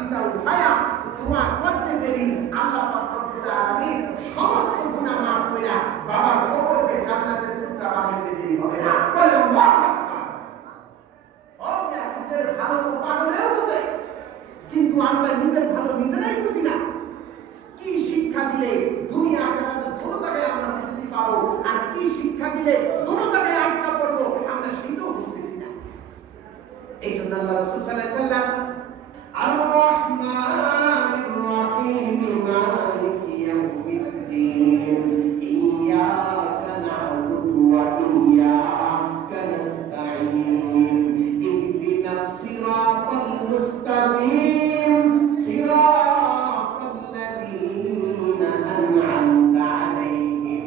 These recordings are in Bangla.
দুইটা উঠায়া দোয়া করতে দেরি আল্লাহ পাক রব্বুল আলামিন সমস্ত গুনাহ মাফ কইরা বাবার কবরকে জান্নাতের টুকরা বানাইতে দেরি হবে না। বলেন আল্লাহু আকবার। ওয়া নিজের ভালো তো পাগলেও বুঝে, কিন্তু আমরা নিজের ভালো নিজেরাই বুঝি না। কি শিক্ষা দিলে দুনিয়া আখিরাতে দুটো জায়গায় আমরা মুক্তি পাবো, আর কি শিক্ষা দিলে দুটো জায়গায় আটকা পড়বো আমরা সেটাও বুঝতেছি না। এই জন্য আল্লাহ রাসূল সাল্লাল্লাহু আলাইহি ওয়াসাল্লাম আর-রাহমানির রাহিম মালিকি ইয়াউমিদ্দিন ইয়্যাকা না'বুদু ওয়া ইয়্যাকা নাস্তাঈন ইহদিনাস সিরাতাল মুস্তাকিম সিরাতাল লাযীনা আন'আমতা আলাইহিম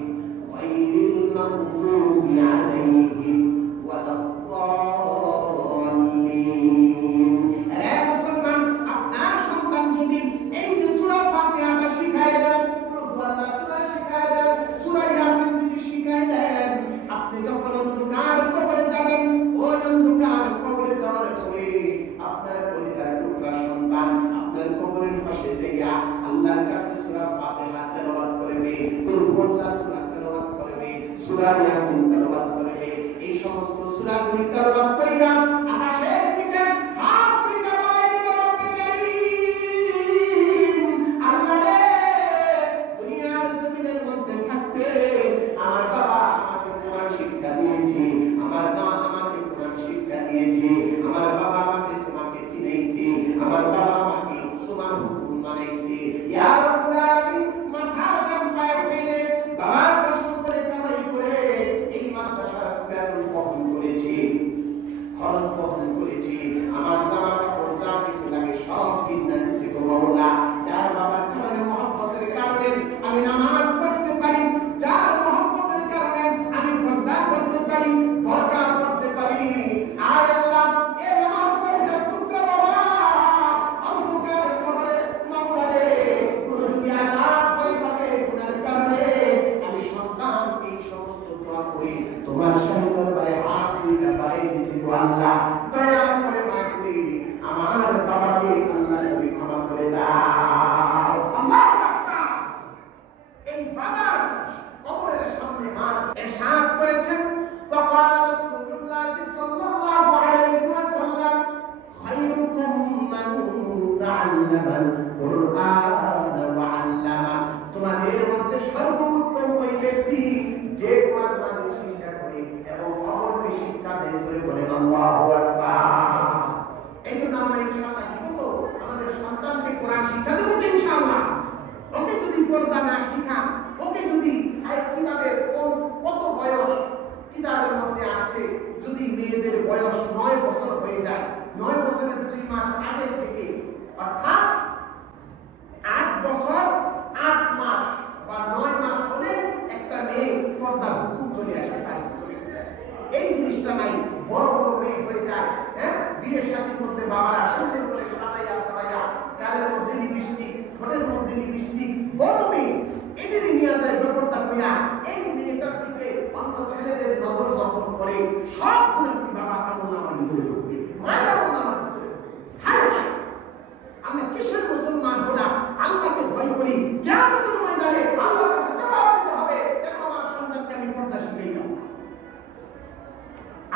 গায়রিল মাগদুবি আলাইহিম ওয়ালাদ-দাল্লিন। হে মুসলমান, আপনার সন্তান যদি এই যে সূরা ফাতিহাটা শিখায় দেন, কুরআন সূরা শিখায় দেন, সূরা ইয়াসিন যদি শিখায় দেন, আপনি যখন অন্ধকার কবরে যাবেন, ওই অন্ধকার কবরে যাওয়ার পরে আপনার পরিবার টুকরা সন্তান আপনার কবরের পাশে যাইয়া আল্লাহর কাছে সূরা ফাতিহা তেলাওয়াত করবে, কুরআন সূরা তেলাওয়াত করবে, সূরা ইয়াসিন তেলাওয়াত করবে। এই সমস্ত সূরাগুলি তেলাওয়াত কইরা আকাশের দিকে হাত তুলে বলে দিব, রব্বে কারীম, আল্লাহ রে, দুনিয়ার জমিনের মধ্যে থাকতে আমার বাবা আমাকে কোরআন শিক্ষা দিয়েছে, আমার মা আমাকে কোরআন শিক্ষা দিয়েছে, আমার বাবা আমাকে তোমাকে চিনাইছে, আমার বাবা আমাকে তোমার হুকুম মানাইছে। ইয়া রাব্বুল আলামিন, মাথা কাম পায়ে ফেলে বাবার কষ্ট করে কামাই করে এই মাদ্রাসার বেতন বহন করেছি, খরচ বহন করেছি, আমার জামা কাপড় যা কিছু লাগে সব কিনা দিয়েছি গো মাওলা। যার বাবার কারণে মহব্বতের কারণে আমি নামাজ পড়তে পারি, যার মহব্বতের কারণে আমি পর্দা করতে পারি, বরকা করতে পারি, আর আল্লাহ এই আমার কলেজের টুকরা বাবা অন্ধকার কবরে মাওলা রে, কোন যদি আঘাত হয়ে থাকে গুনার কারণে আমি সন্তান এই সমস্ত দোয়া করি তোমার সামনে দরবারে হাত দুইটা বাড়িয়ে দিছি গো আল্লাহ, দয়া করে মাফ করি আমার বাবাকে আল্লাহ তুমি ক্ষমা করে দাও। আল্লাহু আকবার। এই বাবার কবরের সামনে মা ইরশাদ করেছেন, ওয়াকাল রাসূলুল্লাহ সাল্লাল্লাহু আলাইহি ওয়াসাল্লাম খায়রুকুম মান তাআল্লামাল কুরআন ওয়া আল্লামা, তোমাদের মধ্যে সর্বোত্তম ওই ব্যক্তি যে কোরআন মাঝে শিক্ষা করে এবং অপরকে শিক্ষা দেয়। বলেন আল্লাহু আকবার। এই জন্য আমরা ইনশাআল্লাহ কি করব, আমাদের সন্তানকে কোরআন শিক্ষা দেব ইনশাআল্লাহ। ওকে যদি পর্দা না শিখান, ওকে যদি কিভাবে কত বয়স কিতাবের মধ্যে আসছে, যদি মেয়েদের বয়স 9 বছর হয়ে যায়, 9 বছরের 2 মাস আগে থেকে, অর্থাৎ 8 বছর 8 মাস বা 9 মাস হলে একটা মেয়ে পর্দার হুকুম চলে আসে তার ভিতরে। এই জিনিসটা নাই, বড় বড় মেয়ে হয়ে যায়, হ্যাঁ, বিয়ে শাদীর মধ্যে বাবারা সুন্দর করে সাজাইয়া পড়াইয়া, গালের মধ্যে লিপস্টিক, ঠোঁটের মধ্যে লিপস্টিক, বড় মেয়ে এদেরই নিয়ে যায় ব্যাপারটা কইরা। এই মেয়েটার দিকে অন্য ছেলেদের নজর যখন করে সব গুণাগুলি বাবা আমল নামার ভিতরে ঢুকবে, মায়ের আমল নামার ভিতরে। হায় হায়, আমরা কিসের মুসলমান হলাম? আল্লাহকে ভয় করি, কিয়ামতের ময়দানে আল্লাহর কাছে জবাব দিতে হবে, কেন আমার সন্তানকে আমি পর্দা শিখাইলাম।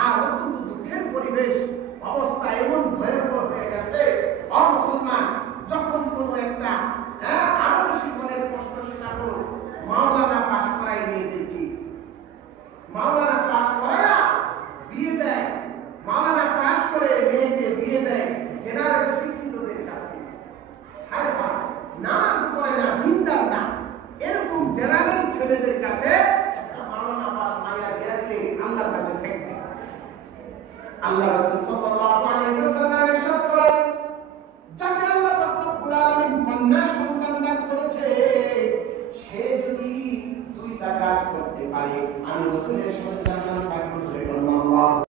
আর অত্যন্ত দুঃখের পরিবেশ, অবস্থা এমন ভয়ঙ্কর হয়ে গেছে, অমুসলমান যখন কোনো একটা আরো বেশি মনের কষ্ট, সেটা হলো মাওলানা পাশ করায় মেয়েদেরকে, মাওলানা পাশ করায়া বিয়ে দেয়, মাওলানা পাশ করে মেয়েকে বিয়ে দেয় জেনারেল শিক্ষিতদের কাছে। হায় হায়, নামাজ পড়ে না, দিনদার না, এরকম জেনারেল ছেলেদের কাছে একটা মাওলানা পাশ মাইয়া বিয়ে দিলে আল্লাহর কাছে ঠেকবে। আল্লাহ রাসূল সাল্লাল্লাহু আলাইহি ওয়াসাল্লাম ইরশাদ করেন, যাকে আল্লাহ রব্বুল আলামিন কন্যা সন্তান দান করেছে, সে যদি 2টা কাজ করতে পারে, আমি রাসূলের সাথে জান্নাত ভাগ করে